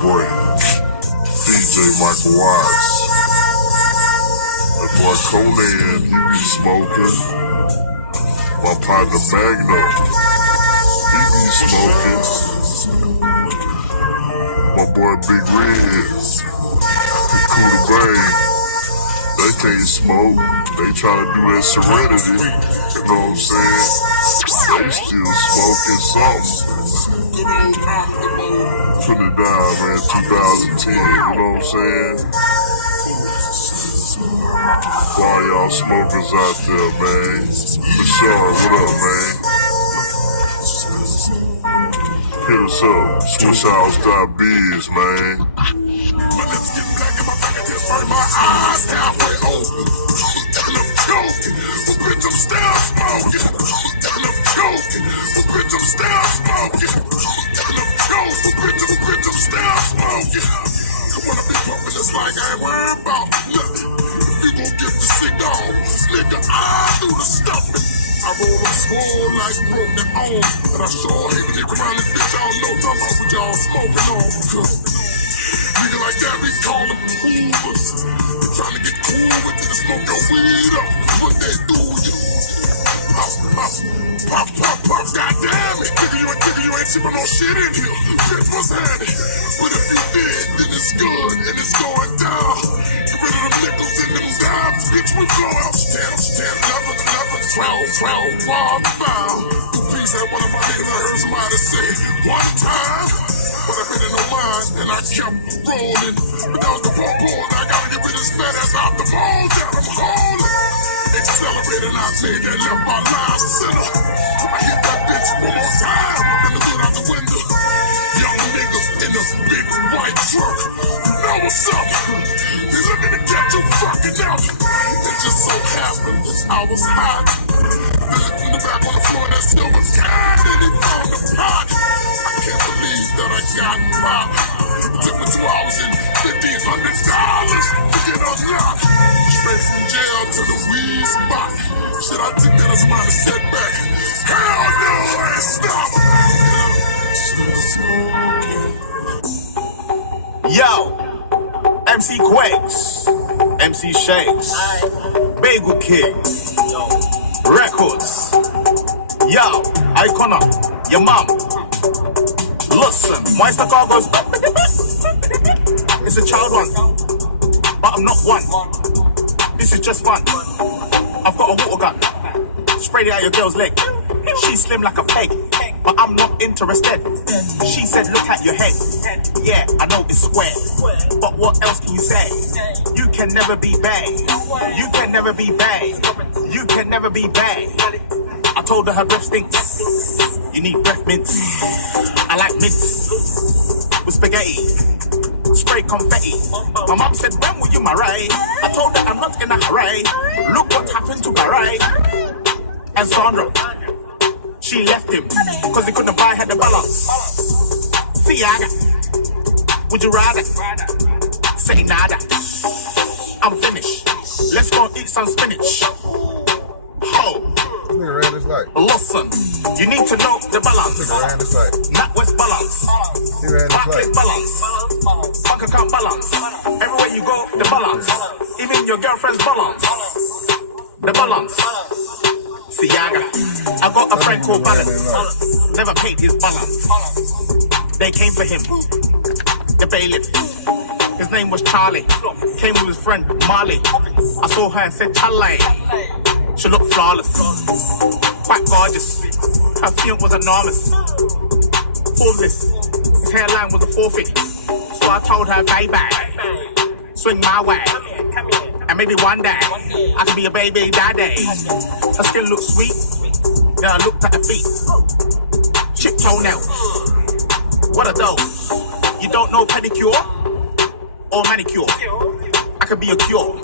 boy, DJ Michael Watts. That boy Conan, he be smoking. My partner Magno, he be smoking. My boy Big Red, Kuda Bang, they can't smoke. They tryna do that Serenity. You know what I'm saying? They still smoking something. Put it down, man, 2010, you know what I'm saying? For all y'all smokers out there, man. Michelle, what up, man? Hit us up, swishhouse.biz, man. My lips get black and my fingertips burn my eyes halfway open. And I'm choking, but bitch, I'm still smoking. And I'm choking, but bitch, I'm still smoking. And I'm choking, but bitch, I'm still smoking. Come on, I be pumping this like I ain't worried about nothing. If you gon' get the sick on, nigga, I do the stuffing. I roll them swole like broke their own. And I sure hate when they come around this bitch, y'all know talking about what y'all smoking on. Nigga like that, we call them coolers. They tryna get cool with you to smoke your weed up. What they do, you pop, pop, pop, pop, pop, goddamn it. Nigga, you ain't sipping no shit in here. Bitch, what's happening? But if you did, then it's good and it's going down. Get rid of them nickels and them dimes, bitch, we blow out 10, 11, 12, 1 bound. Two piece had one of my niggas, I heard somebody say one time. But I've been in the line and I kept rolling. But that was the poor pause. I gotta get rid of this fat ass out the mold that I'm holding. Accelerating, I made that left my line center. I hit that bitch one more time. And the hood out the window. Young niggas in the big white truck. You know what's up? They looking to get you fucking out. It just so happened I was hot. They looked in the back on the floor and that silver sky. Then he found the pot. I can't believe that I got popped. It took me 2 hours and $1,500 to get unlocked. Straight from jail to the weed spot. Shit, I think that is my setback. Hell no, I ain't stop. Yo, MC Quakes, MC Shakes, Bagel King, Records. Yo, Icona, your mom. Listen, my star goes. It's a child one, but I'm not one. This is just fun. I've got a water gun. Sprayed it at your girl's leg. She's slim like a peg, but I'm not interested. She said, look at your head. Yeah, I know it's square, but what else can you say? You can never be bad. You can never be bad. You can never be bad. I told her breath stinks. You need breath mints. I like mints with spaghetti. Spray confetti. My mom said, when will you marry? I told her I'm not in a hurry. Look what happened to Garay and Sandra. She left him because he couldn't buy her the balance. Siaga, would you rather? Say nada. I'm finished. Let's go eat some spinach. Ho. Listen, you need to know the balance. Not West balance. Barclays balance. Bank account balance. Everywhere you go, the balance. Even your girlfriend's balance. The balance. Siaga. I got a friend called Balance. Never paid his balance. They came for him. The bailiff. His name was Charlie. Came with his friend Marley. I saw her and said, Charlie. She looked flawless. Quite gorgeous. Her fume was enormous. Formless. His hairline was a forfeit. So I told her, bye-bye. Swing my way. And maybe one day, I could be a baby daddy. Her skin looked sweet. Then I looked at her feet. Chip toenails. What are those? You don't know pedicure or manicure? I could be a cure.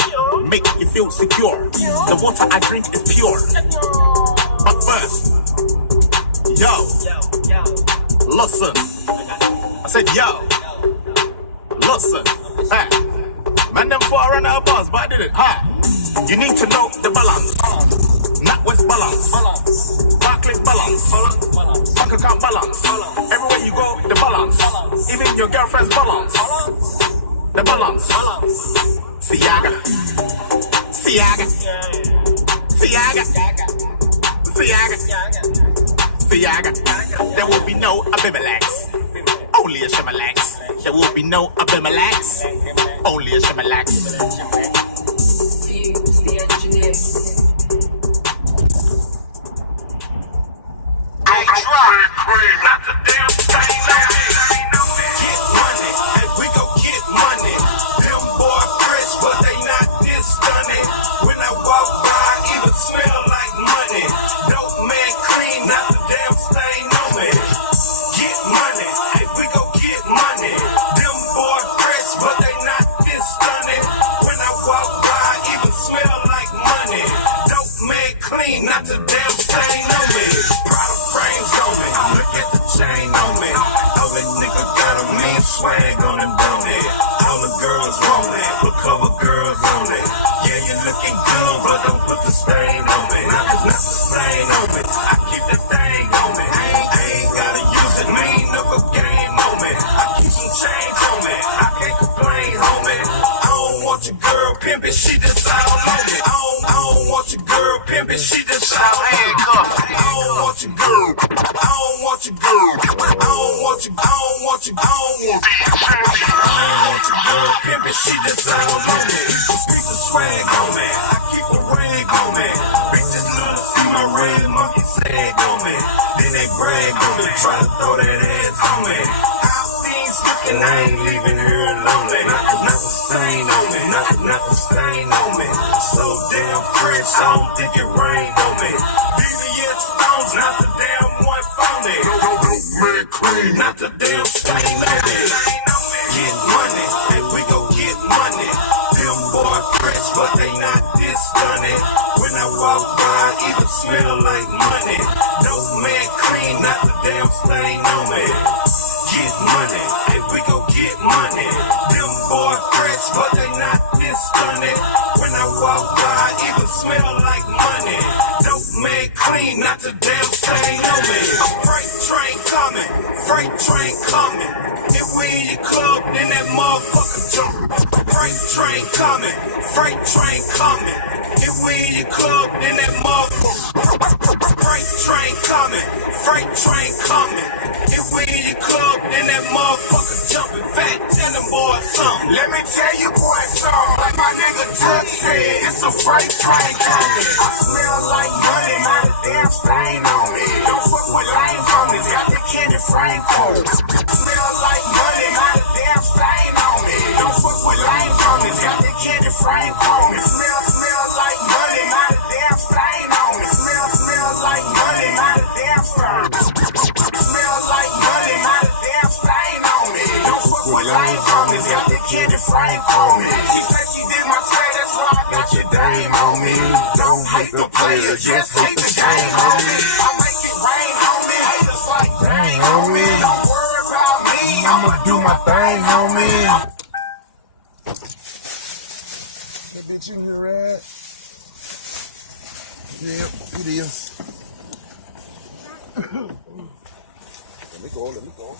Make you feel secure. The water I drink is pure. But first, yo, listen. I said, yo, listen. Hey. Man, them far run out of bars, but I didn't. You need to know the balance. Not West balance. Barclays balance. Bank account balance. Everywhere you go, the balance. Even your girlfriend's balance. The balance. Siaga. Siaga. Siaga. Siaga. Siaga. There will be no Abimelechs. Only a Shemalax. There will be no Abimelechs. Only a Shemalax. Not the damn thing on me. Get money, and we gon' get money. Them boy fresh, but they not this stunning. When I walk by, even smell like money. Dope man clean, not the damn stain on me. Get money, and we gon' get money. Them boy fresh, but they not this stunning. When I walk by, even smell like money. Dope man clean, not the damn stain on me. Product frames on me. Look at the chain on me. All that nigga got a mean swag on him, don't it? All the girls want it, but cover girls on it. Yeah, you looking good, but don't put the stain on me. Nah, it's not the stain on me. I keep this thing on me. I ain't gotta use it, man. Never game on me. I keep some change on me. I can't complain, homie. I don't want your girl pimpin', she just all on me. I don't want your girl pimpin', she just all on me. I don't want your girl. I don't want your girl. I don't want your. I don't want your. I don't want. I don't want your girl pimpin', she just all on me. People speak the swag on me. I keep the rag on me. Bitches love to see my red monkey sag on me. Then they brag on me, try to throw that ass on me. How things looking, I ain't leaving her lonely. Not the stain on me. Not the stain on me. So damn fresh, I don't think it rained on me. VVS stones, not the damn one phony. Man clean. Not the damn stain on me. Get money, and we gon' get money. Them boy fresh, but they not this stunning. When I walk by, even smell like money. Dope man clean, not the damn stain on me. Get money, and we gon' get money. Them boy fresh, but they not this stunning. When I walk by, even smell like money. Dope man clean, not the damn stain on me. A freight train coming, freight train coming. If we in your club, then that motherfucker jump. Freight train coming, freight train coming. If we in your club, then that motherfucker. Freight train coming, freight train coming. If we in your club, then that motherfucker jumping. Fat, tell them boys something. Let me tell you boys something. Like my nigga Tuck said, it's a freight train coming. I smell like money, not a damn stain on me. Don't fuck with lame homies, got the candy frame cold. Smell like money, not a damn stain on me. Don't fuck with lame homies, got the candy frame cold. Smell like money, not a damn stain on me. Smell like money, not a damn stain. Smell like money, not a damn stain on me. Don't fuck with lame homies, got the candy frame cold. She said she did my trade, that's why I got your dame on me. Don't hate the player, just hate the game, homie. I make it rain, homie. Haters like dang, homie. Don't worry about me, I'ma do my thing, homie. That bitch in here, right? Yep, it is. Let me go.